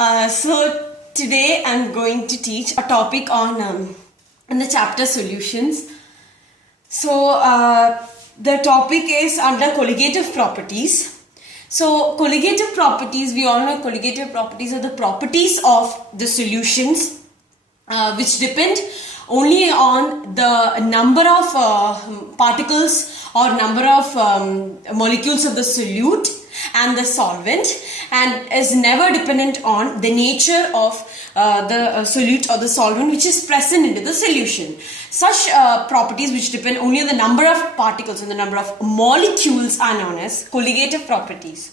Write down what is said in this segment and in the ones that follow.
So today I'm going to teach a topic on the chapter solutions. So the topic is under colligative properties. So colligative properties, we all know colligative properties are the properties of the solutions which depend only on the number of particles or number of molecules of the solute and the solvent, and is never dependent on the nature of the solute or the solvent which is present into the solution. Such properties which depend only on the number of particles and the number of molecules are known as colligative properties.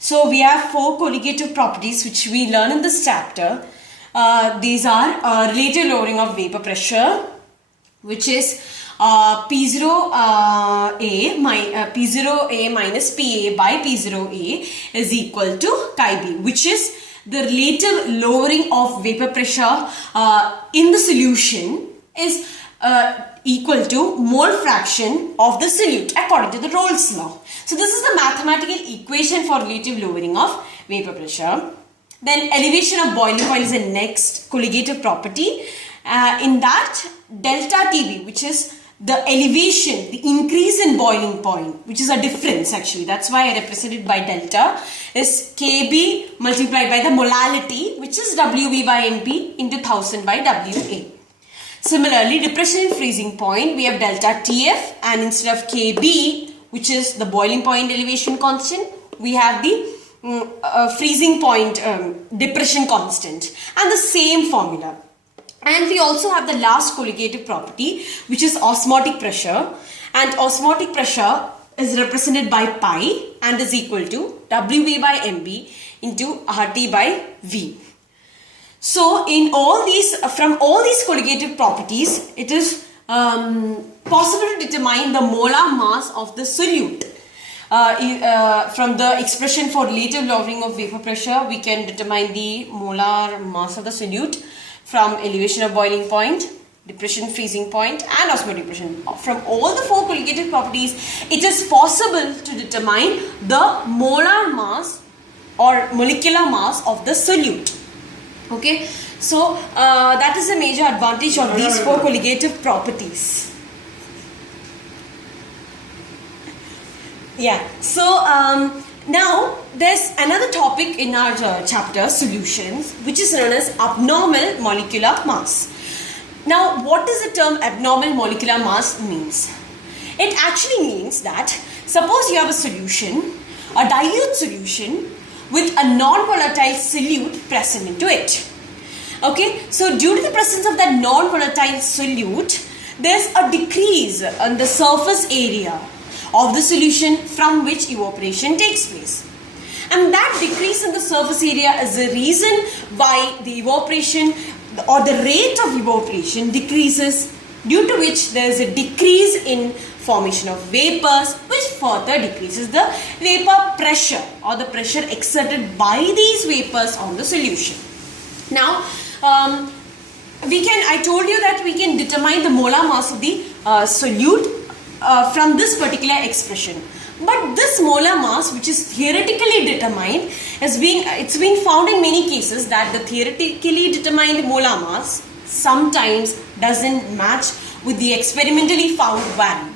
So we have 4 colligative properties which we learn in this chapter. These are relative lowering of vapor pressure, which is P0A minus PA by P0A is equal to chi B, which is the relative lowering of vapor pressure in the solution is equal to mole fraction of the solute according to the Rolle's law. So this is the mathematical equation for relative lowering of vapor pressure. Then elevation of boiling point is the next colligative property. In that, delta TB, which is the elevation, the increase in boiling point, which is a difference actually. That's why I represent it by delta, is Kb multiplied by the molality, which is Wb by Np into 1000 by Wa. Similarly, depression in freezing point, we have delta Tf, and instead of Kb, which is the boiling point elevation constant, we have the freezing point depression constant, and the same formula. And we also have the last colligative property, which is osmotic pressure, and osmotic pressure is represented by pi and is equal to Wv by Mb into Rt by V. So in all these, from all these colligative properties, it is possible to determine the molar mass of the solute. From the expression for relative lowering of vapor pressure, we can determine the molar mass of the solute from elevation of boiling point, depression freezing point, and osmotic depression. From all the 4 colligative properties, it is possible to determine the molar mass or molecular mass of the solute. Okay, so that is a major advantage of these 4 colligative properties. Yeah, so now there's another topic in our chapter, solutions, which is known as abnormal molecular mass. Now, what does the term abnormal molecular mass means? It actually means that suppose you have a solution, a dilute solution with a non-volatile solute present into it. Okay, so due to the presence of that non-volatile solute, there's a decrease on the surface area of the solution from which evaporation takes place. And that decrease in the surface area is the reason why the evaporation or the rate of evaporation decreases, due to which there is a decrease in formation of vapors, which further decreases the vapor pressure or the pressure exerted by these vapors on the solution. Now, I told you that we can determine the molar mass of the solute from this particular expression. But this molar mass, which is theoretically determined, it's been found in many cases that the theoretically determined molar mass sometimes doesn't match with the experimentally found value.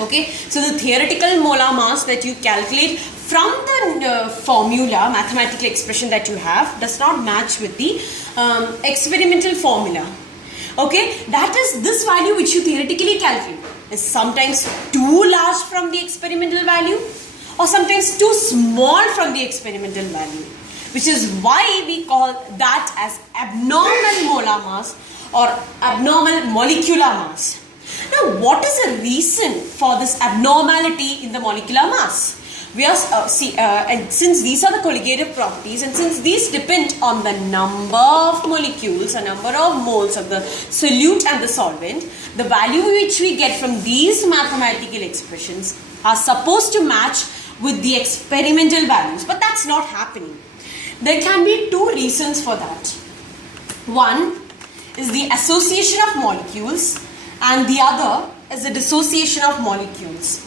Okay, so the theoretical molar mass that you calculate from the formula, mathematical expression that you have, does not match with the experimental formula. Okay, that is this value which you theoretically calculate is sometimes too large from the experimental value or sometimes too small from the experimental value, which is why we call that as abnormal molar mass or abnormal molecular mass. Now, what is the reason for this abnormality in the molecular mass? We are and since these are the colligative properties, and since these depend on the number of molecules, a number of moles of the solute and the solvent, the value which we get from these mathematical expressions are supposed to match with the experimental values, but that's not happening. There can be 2 reasons for that. One is the association of molecules, and the other is the dissociation of molecules.